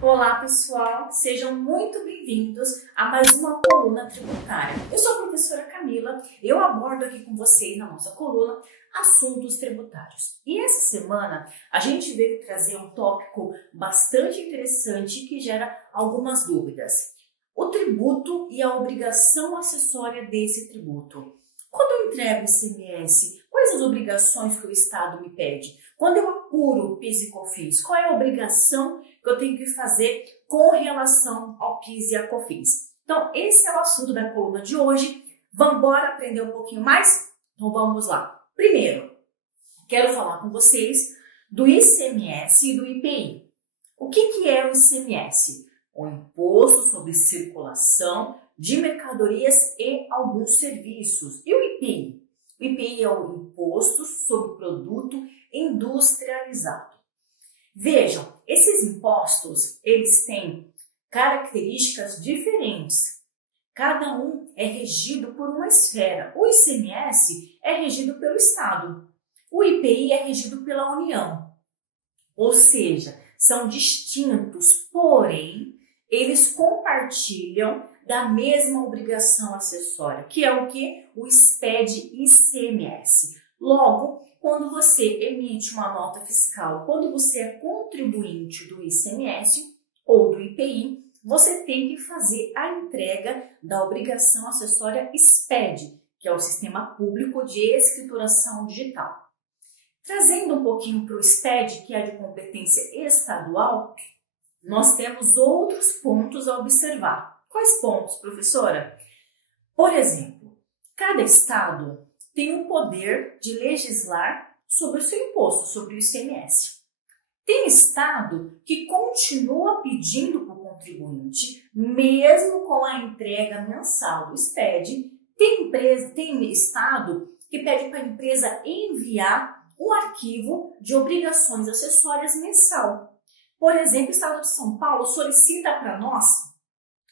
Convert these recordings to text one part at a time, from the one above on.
Olá pessoal, sejam muito bem-vindos a mais uma coluna tributária. Eu sou a professora Camila, eu abordo aqui com vocês na nossa coluna assuntos tributários. E essa semana a gente veio trazer um tópico bastante interessante que gera algumas dúvidas. O tributo e a obrigação acessória desse tributo. Quando eu entrego o ICMS, quais as obrigações que o Estado me pede? Quando eu apuro o PIS e COFINS, qual é a obrigação que eu tenho que fazer com relação ao PIS e a COFINS? Então, esse é o assunto da coluna de hoje. Vamos embora aprender um pouquinho mais? Então, vamos lá. Primeiro, quero falar com vocês do ICMS e do IPI. O que é o ICMS? O Imposto sobre Circulação de Mercadorias e alguns serviços. E o IPI? O IPI é o Imposto sobre Produto Industrializado. Vejam, esses impostos, eles têm características diferentes. Cada um é regido por uma esfera. O ICMS é regido pelo Estado. O IPI é regido pela União. Ou seja, são distintos, porém, eles compartilham da mesma obrigação acessória, que é o que? O SPED-ICMS. Logo, quando você emite uma nota fiscal, quando você é contribuinte do ICMS ou do IPI, você tem que fazer a entrega da obrigação acessória SPED, que é o Sistema Público de Escrituração Digital. Trazendo um pouquinho para o SPED, que é de competência estadual, nós temos outros pontos a observar. Quais pontos, professora? Por exemplo, cada estado tem o poder de legislar sobre o seu imposto, sobre o ICMS. Tem estado que continua pedindo para o contribuinte, mesmo com a entrega mensal do SPED. Tem estado que pede para a empresa enviar um arquivo de obrigações acessórias mensal. Por exemplo, o estado de São Paulo solicita para nós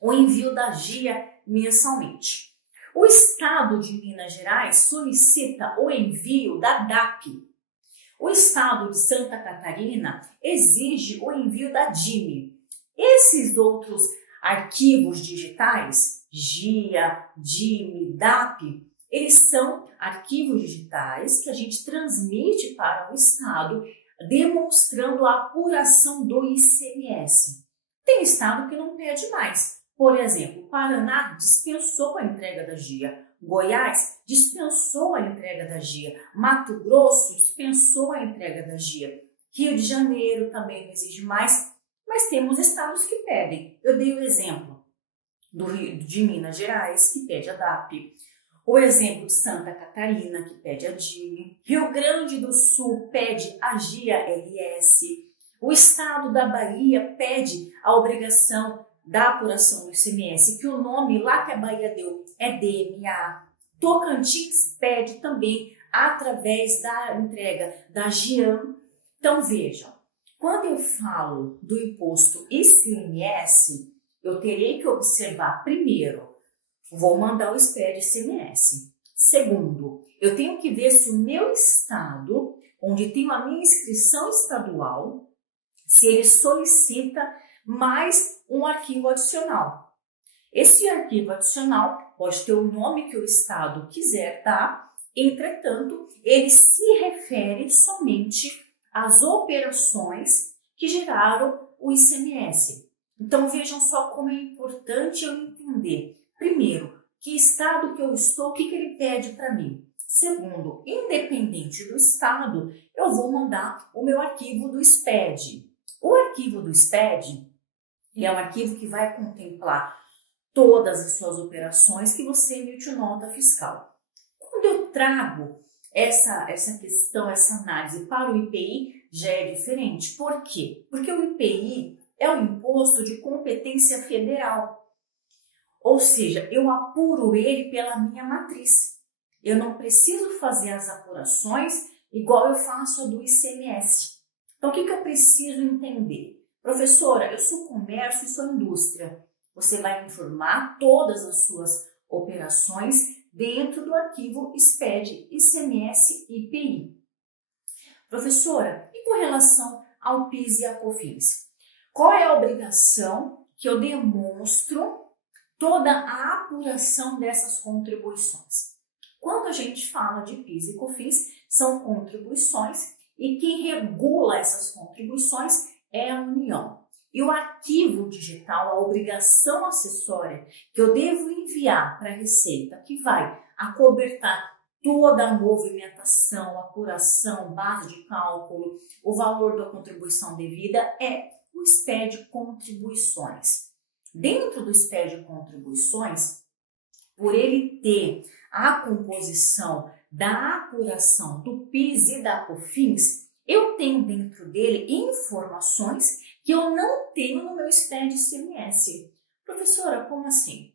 o envio da GIA mensalmente. O estado de Minas Gerais solicita o envio da DAP. O estado de Santa Catarina exige o envio da DIME. Esses outros arquivos digitais, GIA, DIME, DAP, eles são arquivos digitais que a gente transmite para o estado, demonstrando a apuração do ICMS. Tem estado que não pede mais. Por exemplo, Paraná dispensou a entrega da GIA. Goiás dispensou a entrega da GIA. Mato Grosso dispensou a entrega da GIA. Rio de Janeiro também não exige mais, mas temos estados que pedem. Eu dei o exemplo de Minas Gerais, que pede a DAP. O exemplo de Santa Catarina, que pede a DIME. Rio Grande do Sul pede a GIA-RS. O estado da Bahia pede a obrigação da apuração do ICMS, que o nome lá que a Bahia deu é DMA. Tocantins pede também através da entrega da GIAN. Então vejam, quando eu falo do imposto ICMS, eu terei que observar primeiro, vou mandar o SPED-ICMS. Segundo, eu tenho que ver se o meu estado, onde tenho a minha inscrição estadual, se ele solicita mais um arquivo adicional. Esse arquivo adicional pode ter o nome que o estado quiser dar, entretanto, ele se refere somente às operações que geraram o ICMS. Então vejam só como é importante eu entender, primeiro, que estado que eu estou, o que ele pede para mim. Segundo, independente do estado, eu vou mandar o meu arquivo do SPED. O arquivo do SPED é um arquivo que vai contemplar todas as suas operações que você emitiu nota fiscal. Quando eu trago essa questão, essa análise para o IPI, já é diferente. Por quê? Porque o IPI é um imposto de competência federal. Ou seja, eu apuro ele pela minha matriz. Eu não preciso fazer as apurações igual eu faço a do ICMS. Então, o que eu preciso entender? Professora, eu sou comércio e sou indústria. Você vai informar todas as suas operações dentro do arquivo SPED, ICMS e IPI. Professora, e com relação ao PIS e a COFINS? Qual é a obrigação que eu demonstro toda a apuração dessas contribuições? Quando a gente fala de PIS e COFINS, são contribuições e quem regula essas contribuições é a União. E o arquivo digital, a obrigação acessória que eu devo enviar para a Receita, que vai acobertar toda a movimentação, apuração, base de cálculo, o valor da contribuição devida, é o SPED Contribuições. Dentro do SPED Contribuições, por ele ter a composição da apuração do PIS e da COFINS, eu tenho dentro dele informações que eu não tenho no meu SPED ICMS. Professora, como assim?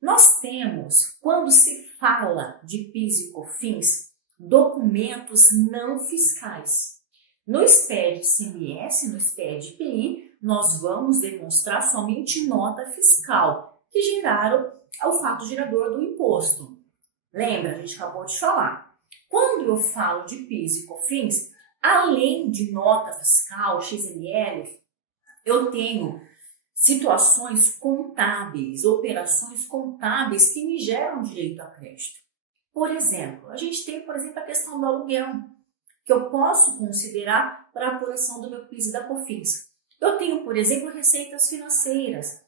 Nós temos, quando se fala de PIS e COFINS, documentos não fiscais. No SPED ICMS, no SPED IPI, nós vamos demonstrar somente nota fiscal, que geraram o fato gerador do imposto. Lembra, a gente acabou de falar. Quando eu falo de PIS e COFINS, além de nota fiscal, XML, eu tenho situações contábeis, operações contábeis que me geram direito a crédito. Por exemplo, a gente tem, a questão do aluguel, que eu posso considerar para a apuração do meu PIS e da COFINS. Eu tenho, por exemplo, receitas financeiras.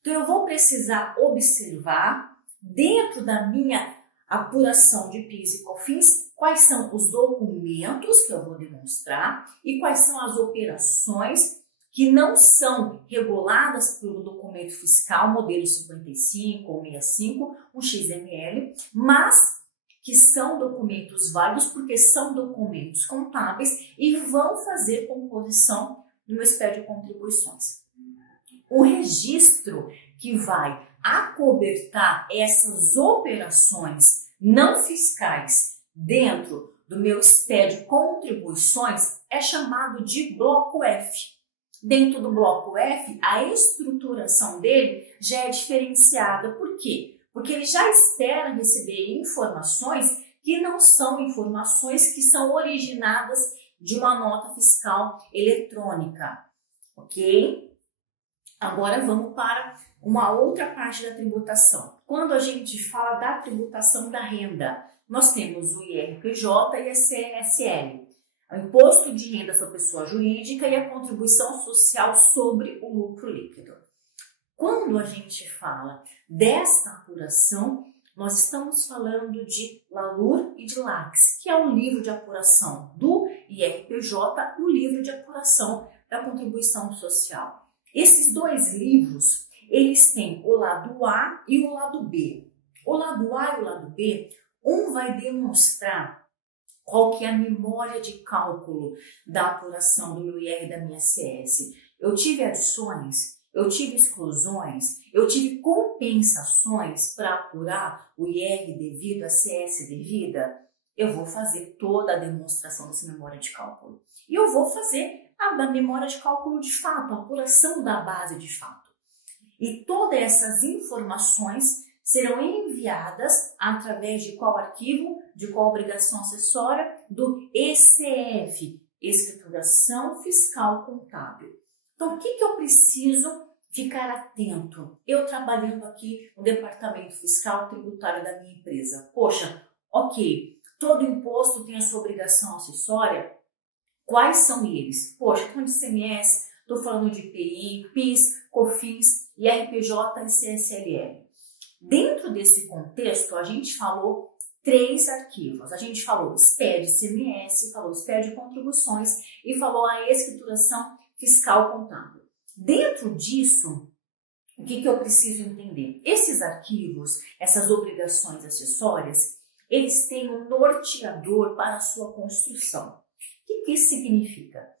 Então, eu vou precisar observar, dentro da minha apuração de PIS e COFINS, quais são os documentos que eu vou demonstrar e quais são as operações que não são reguladas pelo documento fiscal, modelo 55 ou 65, um XML, mas que são documentos válidos porque são documentos contábeis e vão fazer composição no meu SPED de contribuições. O registro que vai acobertar essas operações não fiscais dentro do meu SPED de contribuições é chamado de bloco F. Dentro do bloco F, a estruturação dele já é diferenciada. Por quê? Porque ele já espera receber informações que não são informações que são originadas de uma nota fiscal eletrônica, ok? Agora vamos para uma outra parte da tributação. Quando a gente fala da tributação da renda, nós temos o IRPJ e a CSL. O Imposto de Renda sobre Pessoa Jurídica e a Contribuição Social sobre o Lucro Líquido. Quando a gente fala desta apuração, nós estamos falando de LALUR e de LACS, que é o livro de apuração do IRPJ e o livro de apuração da Contribuição Social. Esses dois livros, eles têm o lado A e o lado B. O lado A e o lado B, um vai demonstrar qual que é a memória de cálculo da apuração do meu IR e da minha CS. Eu tive adições, eu tive exclusões, eu tive compensações para apurar o IR devido, a CS devida. Eu vou fazer toda a demonstração dessa memória de cálculo. E eu vou fazer a da memória de cálculo de fato, a apuração da base de fato. E todas essas informações serão enviadas através de qual arquivo, de qual obrigação acessória? Do ECF, Escrituração Fiscal Contábil. Então, o que eu preciso ficar atento? Eu trabalhando aqui no departamento fiscal tributário da minha empresa. Poxa, ok, todo imposto tem a sua obrigação acessória. Quais são eles? Poxa, estou falando de ICMS, estou falando de IPI, PIS, COFINS, IRPJ e CSLL. Dentro desse contexto, a gente falou 3 arquivos. A gente falou SPED ICMS, falou SPED Contribuições e falou a escrituração fiscal contábil. Dentro disso, o que eu preciso entender? Esses arquivos, essas obrigações acessórias, eles têm um norteador para a sua construção. O que isso significa?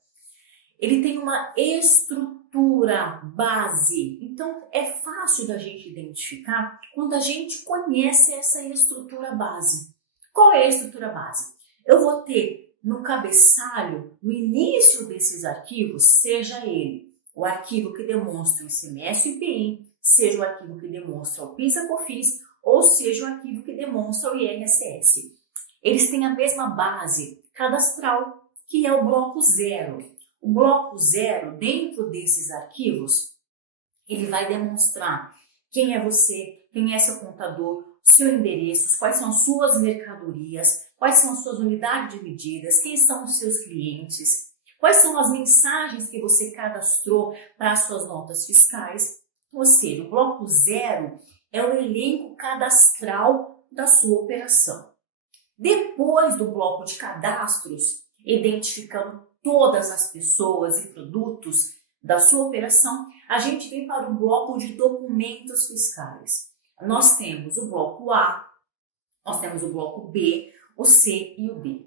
Ele tem uma estrutura base, então é fácil da gente identificar quando a gente conhece essa estrutura base. Qual é a estrutura base? Eu vou ter no cabeçalho, no início desses arquivos, seja ele o arquivo que demonstra o ICMS e o IPI, seja o arquivo que demonstra o PIS e COFINS, ou seja, o arquivo que demonstra o INSS. Eles têm a mesma base cadastral, que é o bloco 0. O bloco 0, dentro desses arquivos, ele vai demonstrar quem é você, quem é seu contador, seu endereço, quais são suas mercadorias, quais são as suas unidades de medidas, quem são os seus clientes, quais são as mensagens que você cadastrou para as suas notas fiscais. Ou seja, o bloco 0 é o elenco cadastral da sua operação. Depois do bloco de cadastros, identificando todas as pessoas e produtos da sua operação, a gente vem para o bloco de documentos fiscais. Nós temos o bloco A, nós temos o bloco B, o C e o D.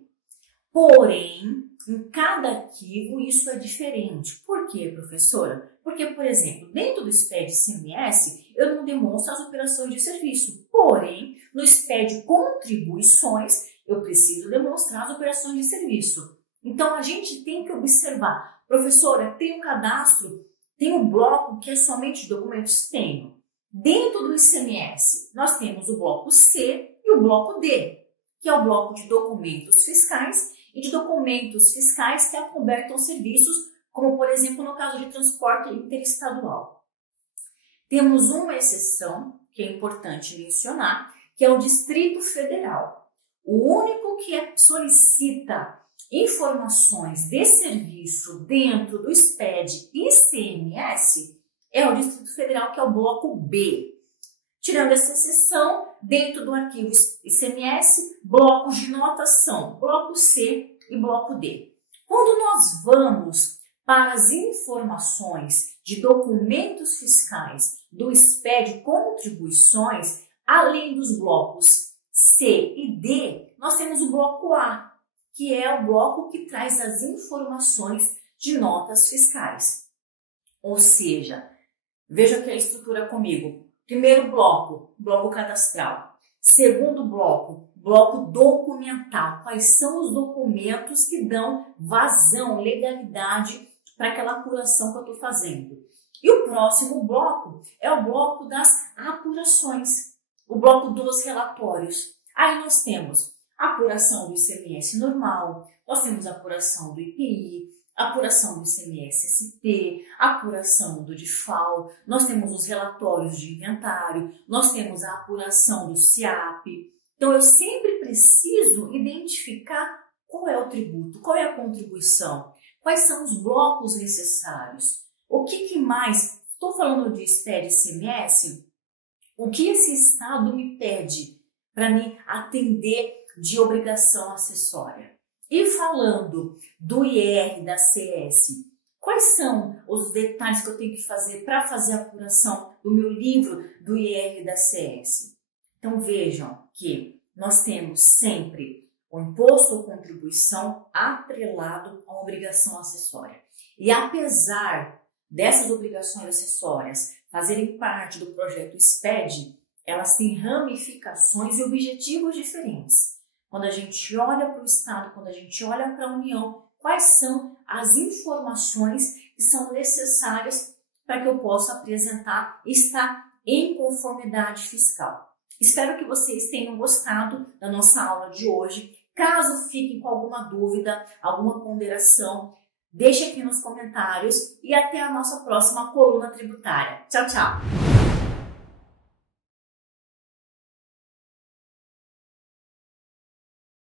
Porém, em cada arquivo isso é diferente. Por quê, professora? Porque, por exemplo, dentro do SPED ICMS, eu não demonstro as operações de serviço. Porém, no SPED contribuições, eu preciso demonstrar as operações de serviço. Então, a gente tem que observar. Professora, tem um cadastro, tem um bloco que é somente de documentos? Tenho. Dentro do ICMS, nós temos o bloco C e o bloco D, que é o bloco de documentos fiscais e de documentos fiscais que acobertam serviços, como, por exemplo, no caso de transporte interestadual. Temos uma exceção, que é importante mencionar, que é o Distrito Federal. O único que solicita informações de serviço dentro do SPED ICMS é o Distrito Federal, que é o bloco B. Tirando essa exceção, dentro do arquivo ICMS, blocos de notas são bloco C e bloco D. Quando nós vamos para as informações de documentos fiscais do SPED contribuições, além dos blocos C e D, nós temos o bloco A, que é o bloco que traz as informações de notas fiscais. Ou seja, veja aqui a estrutura comigo. Primeiro bloco, bloco cadastral. Segundo bloco, bloco documental. Quais são os documentos que dão vazão, legalidade para aquela apuração que eu estou fazendo? E o próximo bloco é o bloco das apurações, o bloco dos relatórios. Aí nós temos a apuração do ICMS normal, nós temos a apuração do IPI, apuração do ICMS-ST, apuração do DIFAL, nós temos os relatórios de inventário, nós temos a apuração do SIAP. Então, eu sempre preciso identificar qual é o tributo, qual é a contribuição, quais são os blocos necessários, o que mais, estou falando de SPED ICMS, o que esse Estado me pede para me atender de obrigação acessória. E falando do IR da CS, quais são os detalhes que eu tenho que fazer para fazer a apuração do meu livro do IR da CS? Então vejam que nós temos sempre o imposto ou contribuição atrelado a uma obrigação acessória. E apesar dessas obrigações acessórias fazerem parte do projeto SPED, elas têm ramificações e objetivos diferentes. Quando a gente olha para o Estado, quando a gente olha para a União, quais são as informações que são necessárias para que eu possa apresentar e estar em conformidade fiscal. Espero que vocês tenham gostado da nossa aula de hoje. Caso fiquem com alguma dúvida, alguma ponderação, deixe aqui nos comentários e até a nossa próxima coluna tributária. Tchau, tchau!